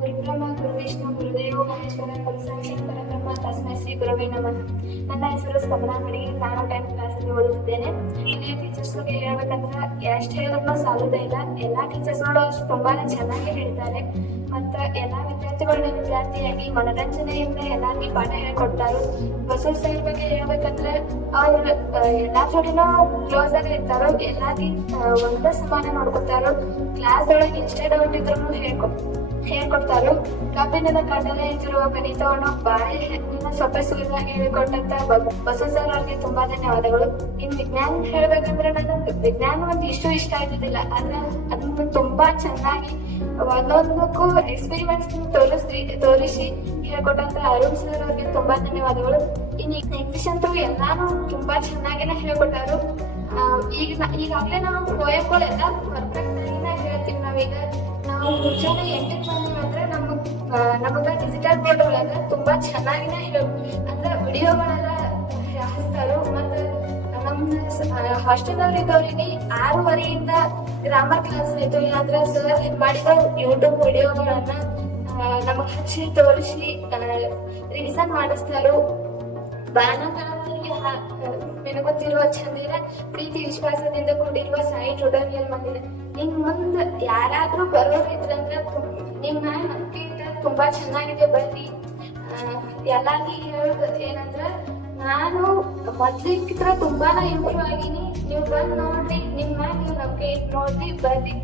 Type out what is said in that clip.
ಗುರುಬ್ರಹ್ಮ ಗುರುವಿಷ್ಣು ಗುರುದೇವೋ ಮಹೇಶ್ವರ ಗುರುಸಾಕ್ಷಾತ್ ಪರಬ್ರಹ್ಮ ತಸ್ಮೈ ಶ್ರೀ ಗುರುವೇ ನಮಃ. ನನ್ನ ಹೆಸರು ಸ್ಪಂದನಾ ಮಡಿ. ನಾನು 10th ಕ್ಲಾಸಲ್ಲಿ ಓದುತ್ತಿದ್ದೇನೆ. ಇಲ್ಲಿ ಟೀಚರ್ಸ್ ಬಗ್ಗೆ ಹೇಳ್ಬೇಕಂದ್ರೆ ಎಷ್ಟು ಹೇಳಿದ್ರು ಸಾಲೋದೇ ಇಲ್ಲ. ಎಲ್ಲಾ ಟೀಚರ್ಸ್ಗಳು ತುಂಬಾನೇ ಚೆನ್ನಾಗಿ ಹೇಳ್ತಾರೆ. ಮತ್ತು ಎಲ್ಲಾ ವಿದ್ಯಾರ್ಥಿಯಾಗಿ ಮನರಂಜನೆಯಿಂದ ಎಲ್ಲಾರ್ಗಿ ಪಾಠ ಹೇಳ್ಕೊಡ್ತಾರೆ. ಬಸವ ಸರ್ ಬಗ್ಗೆ ಹೇಳ್ಬೇಕಂದ್ರೆ ಅವ್ರು ಎಲ್ಲಾ ಜೋಡಿನೂ ಕ್ಲೋಸ್ ಆಗಿ ಇರ್ತಾರೋ, ಎಲ್ಲಾರ್ಗಿ ಒಂದೇ ಸಮಾನ ನೋಡ್ಕೊತಾರೋ. ಕ್ಲಾಸ್ ಒಳಗೆ ಎಷ್ಟೇ ಡೌಟ್ ಇದ್ರು ಹೇಳ್ಕೊಡ್ತಾರೋ. ಕಬ್ಬಿಣದ ಕಡಲೆ ಇರುವ ಗಣಿತವನ್ನು ಬಾಳೆಹಣ್ಣಿನ ಸೊಪ್ಪೆ ಸುರಿದಾಗಿ ಹೇಳಿಕೊಟ್ಟಂತ ಬಸವ ಸರ್ ಅವ್ರಿಗೆ ತುಂಬಾ ಧನ್ಯವಾದಗಳು. ಇನ್ ವಿಜ್ಞಾನ ಹೇಳ್ಬೇಕಂದ್ರೆ ನಾನು ವಿಜ್ಞಾನ ಒಂದು ಇಷ್ಟ ಆಯ್ತಿದ್ದಿಲ್ಲ, ಆದ್ರೆ ಅದನ್ನ ತುಂಬಾ ಚೆನ್ನಾಗಿ ಒಂದೊಂದಕ್ಕೂ ಎಕ್ಸ್ಪೆರಿಮೆಂಟ್ಸ್ ತೋರಿಸಿ ಹೇಳ್ಕೊಟ್ಟಂತ ಅರುಣ್ ಸರ್ ಅವ್ರಿಗೆ ತುಂಬಾ ಧನ್ಯವಾದಗಳು. ಇನ್ನು ಇಂಗ್ಲಿಷ್ ಅಂತೂ ಎಲ್ಲಾನು ತುಂಬಾ ಚೆನ್ನಾಗಿನೇ ಹೇಳ್ಕೊಟ್ಟಾರು. ಈಗಾಗ್ಲೇ ನಾವು ಪೋಯಮ್ಗಳೆಲ್ಲ ಪರ್ಫೆಕ್ಟ್ ಆಗಿನ ಹೇಳ್ತೀವಿ. ನಾವೀಗ ನಾವು ಮುಂಚೆನೆ ಎಂಟನೇ ಅಂದ್ರೆ ನಮಗ ಡಿಜಿಟಲ್ ಬೋರ್ಡ್ ಒಳಗ ತುಂಬಾ ಚೆನ್ನಾಗಿನ ಅಂದ್ರೆ ವಿಡಿಯೋಗಳೆಲ್ಲ ಹಾಕ್ತಾರು. ಮತ್ತೆ ನಮ್ಮ ಹಾಸ್ಟೆಲ್ ಅವ್ರು ಇದ್ದವ್ರಿಗೆ 6:30 ಗ್ರಾಮರ್ ಕ್ಲಾಸ್ ಆಯ್ತು. ಇಲ್ಲಾಂದ್ರೆ ಸರ್ ಮಾಡಿದ ಯೂಟ್ಯೂಬ್ ವಿಡಿಯೋಗಳನ್ನ ನಮಗ್ ಹಚ್ಚಿ ತೋರಿಸಿ ರಿವಿಷನ್ ಮಾಡಿಸ್ತಾರು. ಬಾನಕಳದಲ್ಲಿ ಗೊತ್ತಿರುವ ಚಂದಿರ ಪ್ರೀತಿ ವಿಶ್ವಾಸದಿಂದ ಕೂಡಿರುವ ಸಾಯಿ ಟ್ಯುಟೋರಿಯಲ್ ಮಂದಿರ. ನಿಮ್ ಮುಂದ್ ಯಾರಾದ್ರೂ ಬರೋರು ಇದ್ರಂದ್ರೆ ನಿಮ್ ಮ್ಯಾಲ ನಂಬಿಕೆ ಇಟ್ಟ ತುಂಬಾ ಚೆನ್ನಾಗಿದೆ, ಬರ್ರಿ. ಎಲ್ಲಾರ್ಗಿ ಹೇಳೋದು ಏನಂದ್ರ, ನಾನು ಮೊದ್ಲಿಕ್ಕಿಂತ ತುಂಬಾನ ಇಂಪ್ರೂವ್ ಆಗೀನಿ. ನೀವು ಬಂದ್ ನೋಡ್ರಿ, ನಿಮ್ ಮ್ಯಾಲ ನೀವು ನಂಬಿಕೆ ಇಟ್ಟು ನೋಡ್ರಿ, ಬರ್ರಿ.